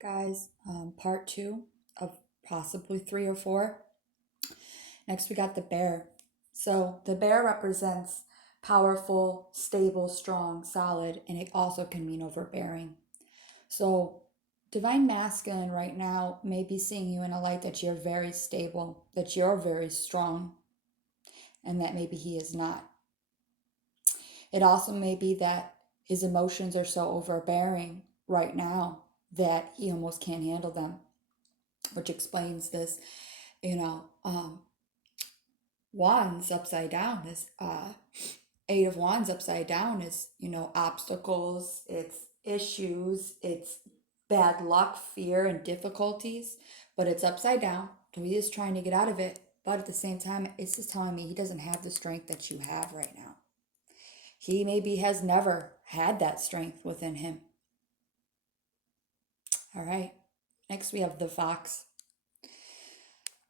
guys. Part two of possibly three or four. Next, we got the bear. So, the bear represents powerful, stable, strong, solid, and it also can mean overbearing. So, divine masculine right now may be seeing you in a light that you're very stable, that you're very strong, and that maybe he is not. It also may be that his emotions are so overbearing right now that he almost can't handle them, which explains this, you know, wands upside down is eight of wands upside down is, obstacles, it's issues, it's bad luck, fear, and difficulties, but it's upside down. So he is trying to get out of it, but at the same time, it's just telling me he doesn't have the strength that you have right now. He maybe has never had that strength within him. All right. Next, we have the fox.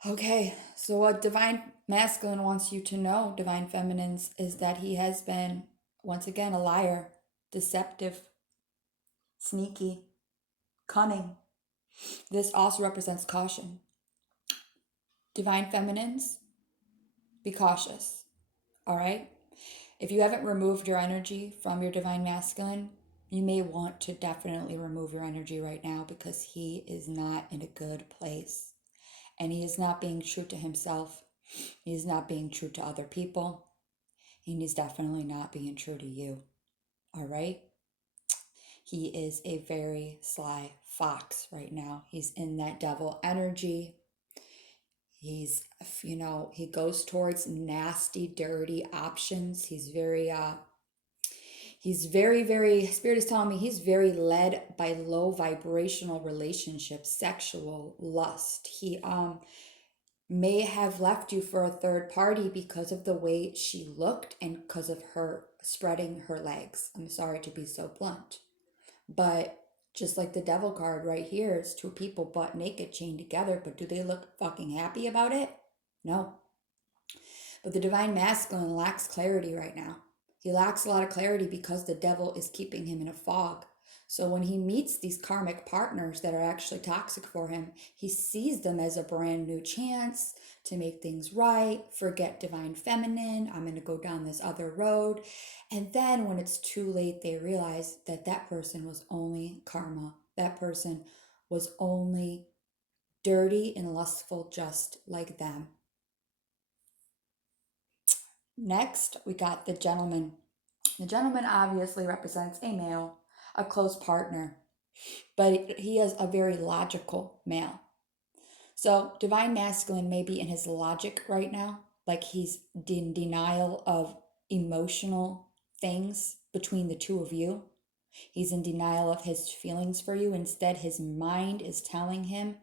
Okay, so what Divine Masculine wants you to know, Divine Feminines, is that he has been, once again, a liar, deceptive, sneaky, cunning. This also represents caution. Divine Feminines, be cautious, all right? If you haven't removed your energy from your Divine Masculine, you may want to definitely remove your energy right now because he is not in a good place. And he is not being true to himself. He is not being true to other people. And he's definitely not being true to you. All right? He is a very sly fox right now. He's in that devil energy. He's, he goes towards nasty, dirty options. He's very, Spirit is telling me he's very led by low vibrational relationships, sexual lust. He may have left you for a third party because of the way she looked and because of her spreading her legs. I'm sorry to be so blunt. But just like the devil card right here, it's two people butt naked chained together, but do they look fucking happy about it? No. But the divine masculine lacks clarity right now. He lacks a lot of clarity because the devil is keeping him in a fog. So when he meets these karmic partners that are actually toxic for him, he sees them as a brand new chance to make things right, forget divine feminine, I'm going to go down this other road. And then when it's too late, they realize that that person was only karma. That person was only dirty and lustful just like them. Next, we got the gentleman. The gentleman obviously represents a male, a close partner, but he is a very logical male. So, divine masculine may be in his logic right now, like he's in denial of emotional things between the two of you. He's in denial of his feelings for you. Instead, his mind is telling him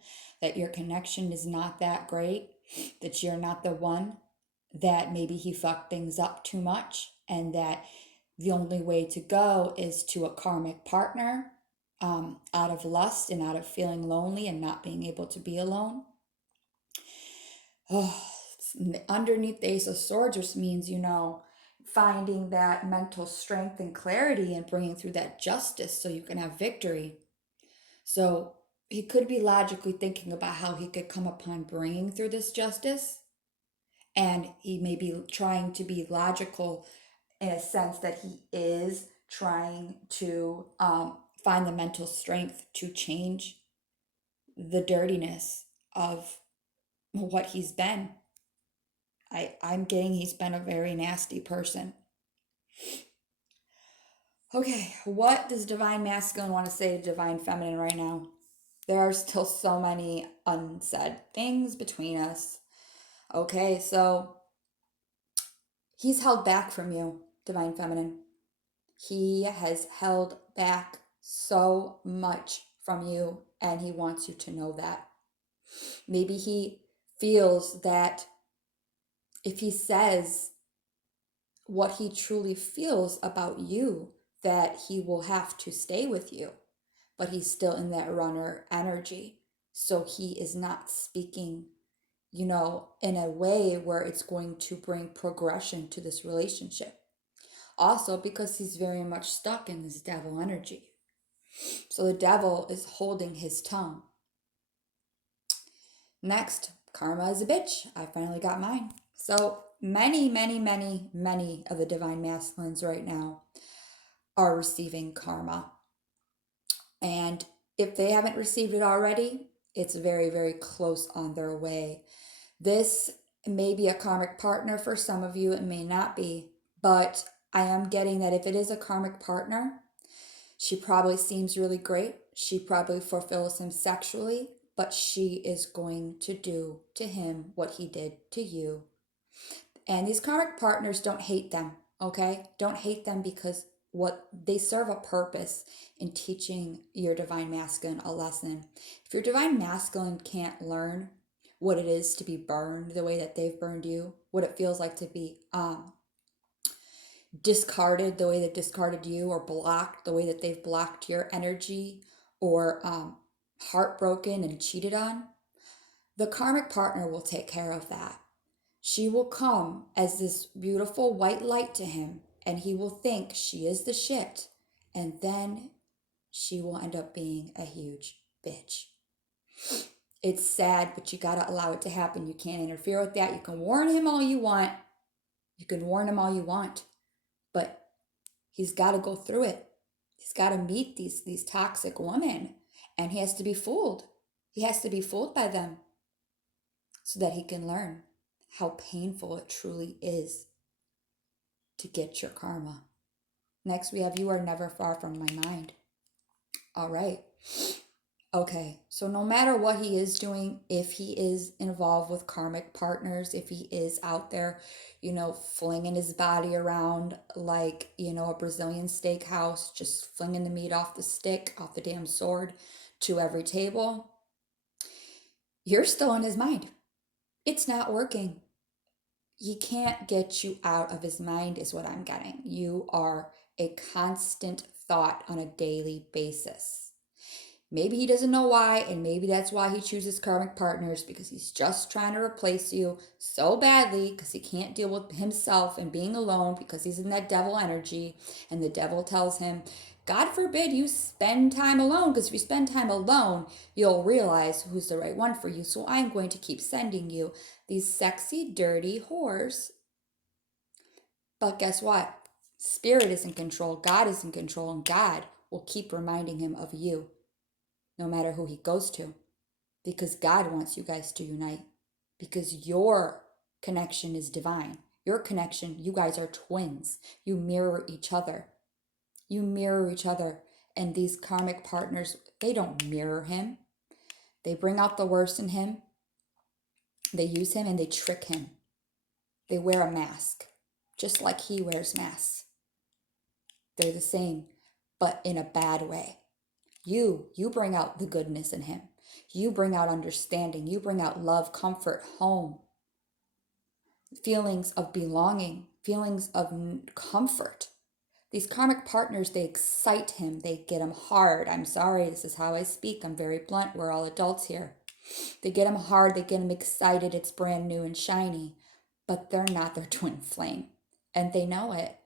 that your connection is not that great, that you're not the one, that maybe he fucked things up too much, and that the only way to go is to a karmic partner, out of lust and out of feeling lonely and not being able to be alone. Oh, underneath the Ace of Swords, which means, finding that mental strength and clarity and bringing through that justice so you can have victory. So he could be logically thinking about how he could come upon bringing through this justice. And he may be trying to be logical in a sense that he is trying to find the mental strength to change the dirtiness of what he's been. I'm getting he's been a very nasty person. Okay, what does divine masculine want to say to divine feminine right now? There are still so many unsaid things between us. Okay, so he's held back from you, divine feminine. He has held back so much from you, and he wants you to know that. Maybe he feels that if he says what he truly feels about you, that he will have to stay with you, but he's still in that runner energy. So he is not speaking, in a way where it's going to bring progression to this relationship. Also, because he's very much stuck in this devil energy. So the devil is holding his tongue. Next, karma is a bitch. I finally got mine. So many, many, many, many of the divine masculines right now are receiving karma. And if they haven't received it already, it's very, very close on their way. This may be a karmic partner for some of you, it may not be, but I am getting that if it is a karmic partner, she probably seems really great. She probably fulfills him sexually, but she is going to do to him what he did to you. And these karmic partners, don't hate them, okay? Don't hate them, because what they serve a purpose in teaching your divine masculine a lesson. If your divine masculine can't learn what it is to be burned the way that they've burned you, what it feels like to be discarded the way they've discarded you, or blocked the way that they've blocked your energy, or heartbroken and cheated on, the karmic partner will take care of that. She will come as this beautiful white light to him, and he will think she is the shit, and then she will end up being a huge bitch. It's sad, but you gotta allow it to happen. You can't interfere with that. You can warn him all you want. But he's got to go through it. He's got to meet these toxic women, and he has to be fooled. He has to be fooled by them so that he can learn how painful it truly is to get your karma. Next, we have You Are Never Far From My Mind. All right. Okay, so no matter what he is doing, if he is involved with karmic partners, if he is out there, flinging his body around like, a Brazilian steakhouse, just flinging the meat off the stick, off the damn sword to every table, you're still in his mind. It's not working. He can't get you out of his mind, is what I'm getting. You are a constant thought on a daily basis. Maybe he doesn't know why, and maybe that's why he chooses karmic partners, because he's just trying to replace you so badly, because he can't deal with himself and being alone, because he's in that devil energy, and the devil tells him, God forbid you spend time alone, because if you spend time alone, you'll realize who's the right one for you. So I'm going to keep sending you these sexy, dirty whores. But guess what? Spirit is in control, God is in control, and God will keep reminding him of you, no matter who he goes to, because God wants you guys to unite, because your connection is divine. Your connection, you guys are twins. You mirror each other. You mirror each other. And these karmic partners, they don't mirror him. They bring out the worst in him. They use him and they trick him. They wear a mask, just like he wears masks. They're the same, but in a bad way. You bring out the goodness in him. You bring out understanding. You bring out love, comfort, home, feelings of belonging, feelings of comfort. These karmic partners, they excite him. They get him hard. I'm sorry, this is how I speak. I'm very blunt. We're all adults here. They get him hard. They get him excited. It's brand new and shiny. But they're not their twin flame. And they know it.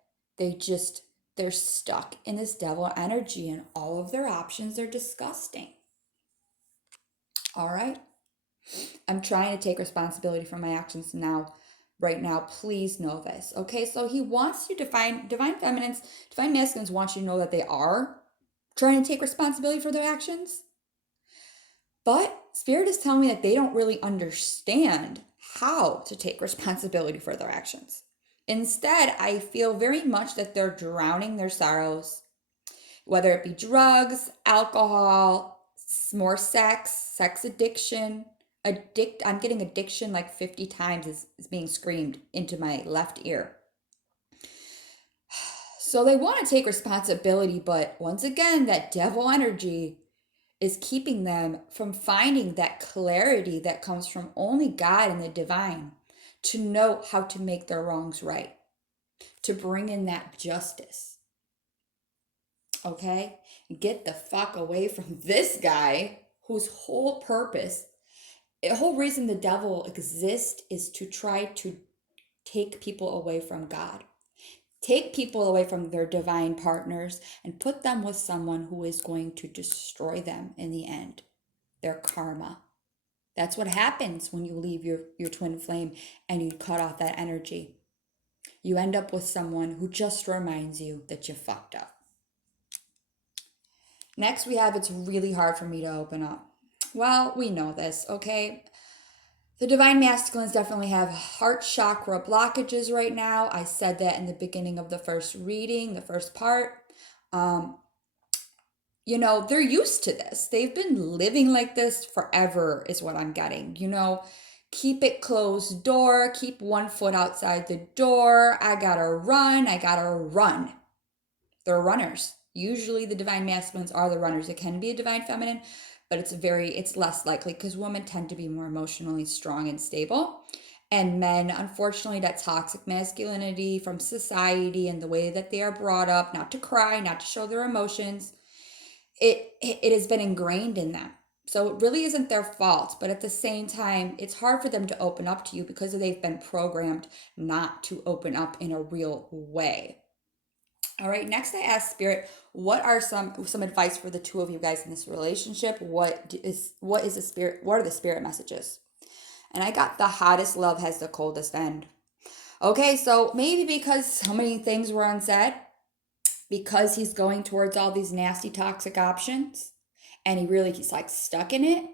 They're stuck in this devil energy, and all of their options are disgusting. All right? I'm trying to take responsibility for my actions right now. Please know this. Okay? So he wants you to find divine masculines want you to know that they are trying to take responsibility for their actions. But Spirit is telling me that they don't really understand how to take responsibility for their actions. Instead, I feel very much that they're drowning their sorrows, whether it be drugs, alcohol, more sex addiction. I'm getting addiction like 50 times is being screamed into my left ear. So they want to take responsibility, but once again, that devil energy is keeping them from finding that clarity that comes from only God and the divine, to know how to make their wrongs right, to bring in that justice. Okay? Get the fuck away from this guy whose whole purpose, the whole reason the devil exists is to try to take people away from God. Take people away from their divine partners and put them with someone who is going to destroy them in the end. Their karma. That's what happens when you leave your twin flame and you cut off that energy. You end up with someone who just reminds you that you fucked up. Next, we have it's really hard for me to open up. Well, we know this, okay? The divine masculines definitely have heart chakra blockages right now. I said that in the beginning of the first reading, the first part. Um, they're used to this. They've been living like this forever, is what I'm getting. Keep it closed door, keep one foot outside the door. I gotta run, I gotta run. They're runners. Usually the divine masculines are the runners. It can be a divine feminine, but it's less likely because women tend to be more emotionally strong and stable. And men, unfortunately, that toxic masculinity from society and the way that they are brought up, not to cry, not to show their emotions, it has been ingrained in them. So it really isn't their fault, but at the same time, it's hard for them to open up to you because they've been programmed not to open up in a real way. All right, next I asked Spirit, what are some advice for the two of you guys in this relationship? What is the spirit? What are the spirit messages? And I got the hottest love has the coldest end. Okay, so maybe because so many things were unsaid, because he's going towards all these nasty toxic options and he's like stuck in it.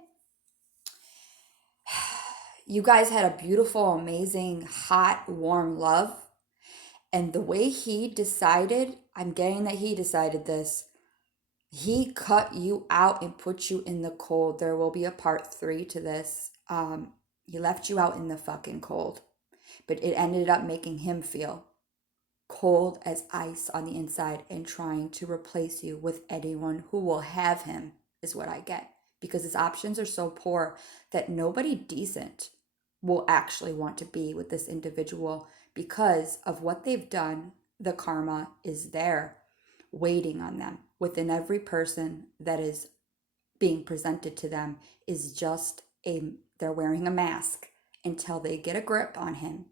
You guys had a beautiful, amazing, hot, warm love. And the way he decided, I'm getting that he decided this. He cut you out and put you in the cold. There will be a part 3 to this. He left you out in the fucking cold. But it ended up making him feel cold as ice on the inside and trying to replace you with anyone who will have him, is what I get. Because his options are so poor that nobody decent will actually want to be with this individual because of what they've done. The karma is there waiting on them. Within every person that is being presented to them is just they're wearing a mask until they get a grip on him